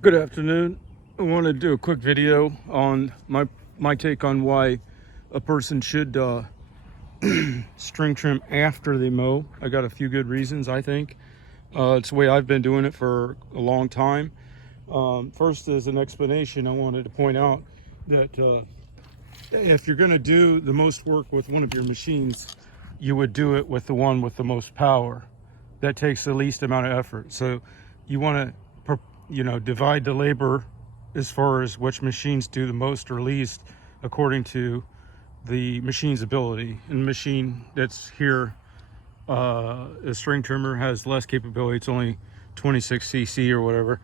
Good afternoon. I want to do a quick video on my take on why a person should string trim after they mow. I got a few good reasons, I think. It's the way I've been doing it for a long time. First, as an explanation, I wanted to point out that if you're going to do the most work with one of your machines, you would do it with the one with the most power. That takes the least amount of effort. So you want to divide the labor as far as which machines do the most or least according to the machine's ability. And the machine that's here, a string trimmer, has less capability. It's only 26 cc or whatever.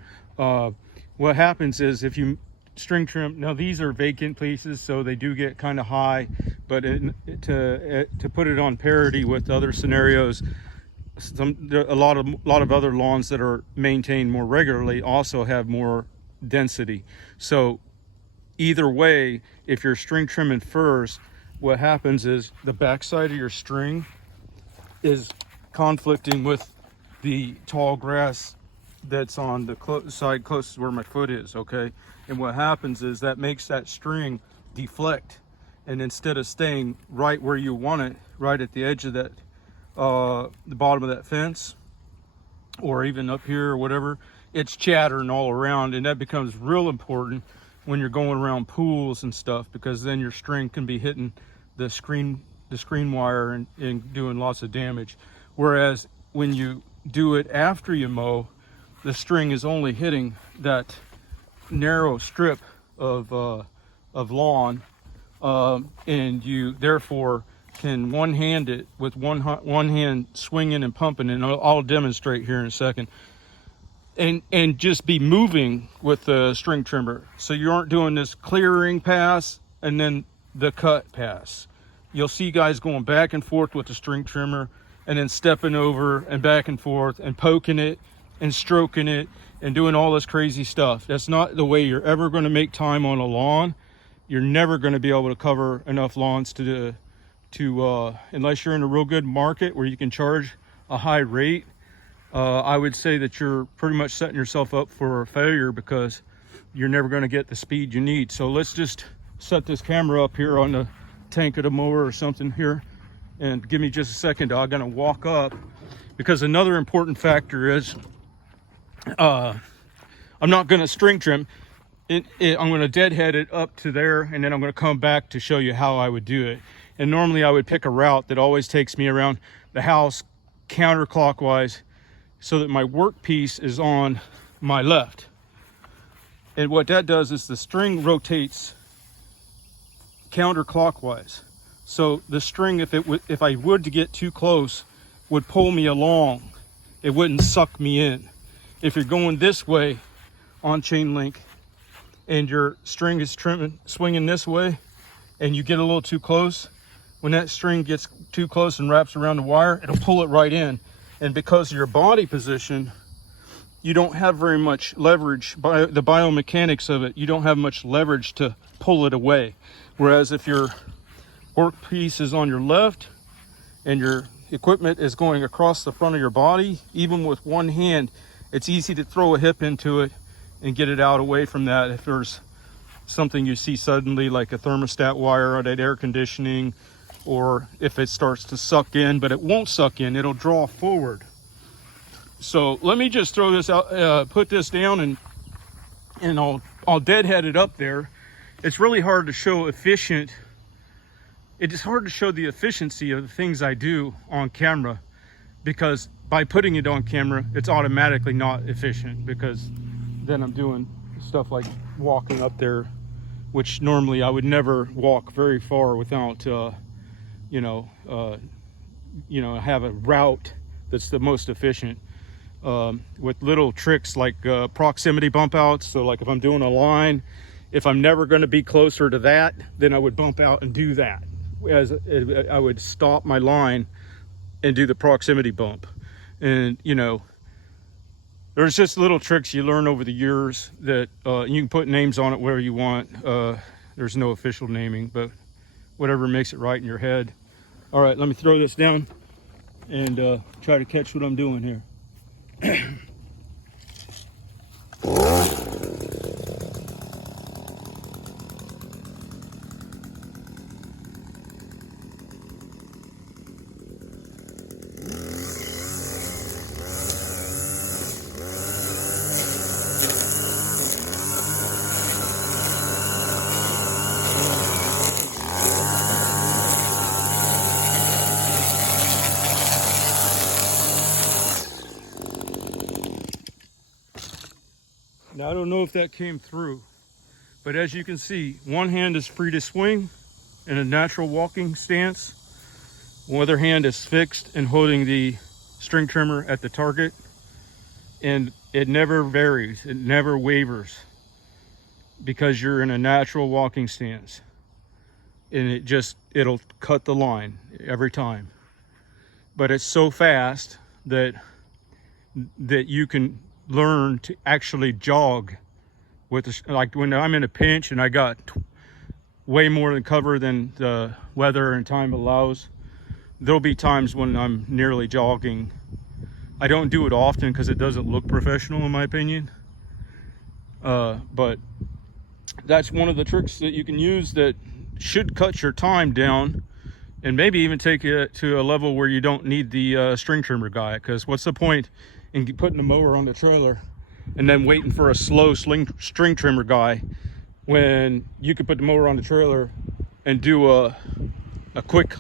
What happens is if you string trim, now these are vacant pieces, so they do get kind of high, but to put it on parity with other scenarios, a lot of other lawns that are maintained more regularly also have more density. So either way, if you're string trimming first, what happens is the backside of your string is conflicting with the tall grass that's on the side closest where my foot is, okay? And what happens is that makes that string deflect, and instead of staying right where you want it, right at the edge of that the bottom of that fence, or even up here or whatever, it's chattering all around. And that becomes real important when you're going around pools and stuff, because then your string can be hitting the screen wire and doing lots of damage. Whereas when you do it after you mow, the string is only hitting that narrow strip of lawn, and you therefore can one-hand it with one hand swinging and pumping, and I'll demonstrate here in a second, and just be moving with the string trimmer. So you aren't doing this clearing pass and then the cut pass. You'll see guys going back and forth with the string trimmer and then stepping over and back and forth and poking it and stroking it and doing all this crazy stuff. That's not the way you're ever going to make time on a lawn. You're never going to be able to cover enough lawns to unless you're in a real good market where you can charge a high rate. I would say that you're pretty much setting yourself up for failure, because you're never going to get the speed you need. So let's just set this camera up here on the tank of the mower or something here, and give me just a second. I'm going to walk up, because another important factor is I'm not going to string trim it. I'm going to deadhead it up to there, and then I'm going to come back to show you how I would do it. And normally I would pick a route that always takes me around the house counterclockwise, so that my workpiece is on my left. And what that does is the string rotates counterclockwise. So the string, if I would to get too close, would pull me along. It wouldn't suck me in. If you're going this way on chain link and your string is swinging this way, and you get a little too close, when that string gets too close and wraps around the wire, it'll pull it right in. And because of your body position, you don't have very much leverage. By the biomechanics of it, you don't have much leverage to pull it away. Whereas if your workpiece is on your left and your equipment is going across the front of your body, even with one hand, it's easy to throw a hip into it and get it out away from that. If there's something you see suddenly, like a thermostat wire or that air conditioning, or if it starts to suck in, but it won't suck in, it'll draw forward. So let me just throw this out, put this down, and I'll deadhead it up there. It's really hard to show it is hard to show the efficiency of the things I do on camera, because by putting it on camera, it's automatically not efficient, because then I'm doing stuff like walking up there, which normally I would never walk very far without have a route that's the most efficient, with little tricks like proximity bump outs. So like if I'm doing a line, if I'm never going to be closer to that, then I would bump out and do that, as I would stop my line and do the proximity bump. And there's just little tricks you learn over the years that you can put names on it wherever you want. There's no official naming, but whatever makes it right in your head. All right, let me throw this down and try to catch what I'm doing here. Now, I don't know if that came through, but as you can see, one hand is free to swing in a natural walking stance. One other hand is fixed and holding the string trimmer at the target, and it never varies, it never wavers, because you're in a natural walking stance, and it'll cut the line every time. But it's so fast that you can learn to actually jog with like when I'm in a pinch and I got way more than cover than the weather and time allows. There'll be times when I'm nearly jogging. I don't do it often because it doesn't look professional in my opinion. But that's one of the tricks that you can use that should cut your time down, and maybe even take it to a level where you don't need the string trimmer guy. Because what's the point in putting the mower on the trailer and then waiting for a slow string trimmer guy when you could put the mower on the trailer and do a quick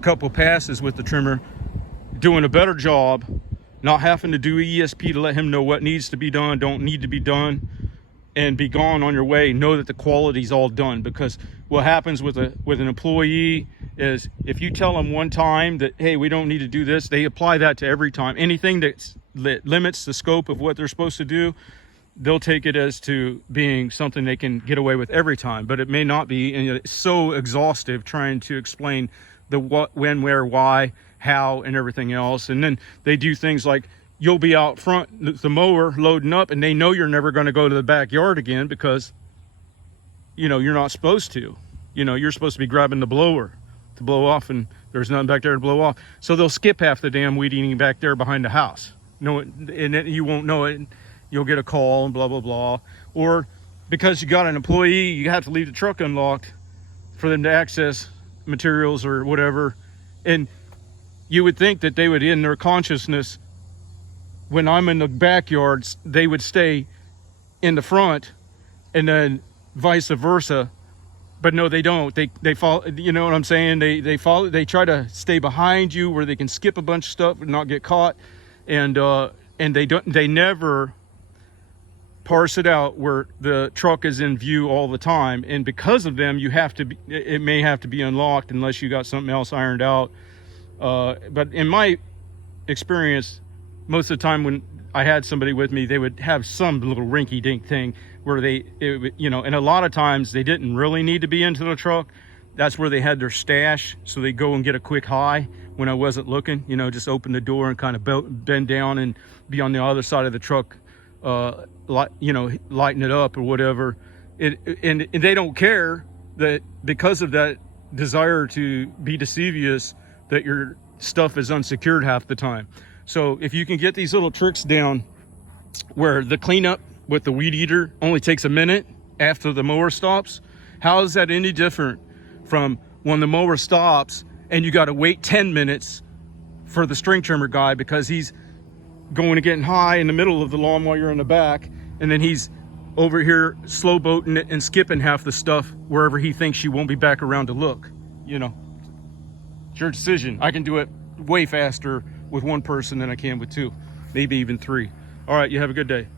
couple passes with the trimmer, doing a better job, not having to do ESP to let him know what needs to be done, don't need to be done, and be gone on your way. Know that the quality's all done. Because what happens with an employee is, if you tell them one time that, hey, we don't need to do this, they apply that to every time. Anything that limits the scope of what they're supposed to do, they'll take it as to being something they can get away with every time. But it may not be, and it's so exhaustive trying to explain the what, when, where, why, how, and everything else. And then they do things like, you'll be out front, the mower loading up, and they know you're never going to go to the backyard again because, you know, you're not supposed to. You know, you're supposed to be grabbing the blower to blow off, and there's nothing back there to blow off. So they'll skip half the damn weed eating back there behind the house. No, and you won't know it. You'll get a call and blah, blah, blah. Or because you got an employee, you have to leave the truck unlocked for them to access materials or whatever. And you would think that they would, in their consciousness, when I'm in the backyards, they would stay in the front, and then vice versa. But no, they don't. They follow, you know what I'm saying? They follow, they try to stay behind you where they can skip a bunch of stuff and not get caught. And they never parse it out where the truck is in view all the time. And because of them, it may have to be unlocked unless you got something else ironed out. But in my experience, most of the time when I had somebody with me, they would have some little rinky-dink thing where you know, and a lot of times they didn't really need to be into the truck. That's where they had their stash, so they go and get a quick high when I wasn't looking. You know, just open the door and kind of bend down and be on the other side of the truck, you know, lighten it up or whatever. And they don't care that because of that desire to be deceivious, that your stuff is unsecured half the time. So if you can get these little tricks down where the cleanup with the weed eater only takes a minute after the mower stops, how is that any different from when the mower stops and you got to wait 10 minutes for the string trimmer guy because he's going to getting high in the middle of the lawn while you're in the back, and then he's over here slow boating it and skipping half the stuff wherever he thinks you won't be back around to look. You know, it's your decision. I can do it way faster with one person than I can with two, maybe even three. All right, you have a good day.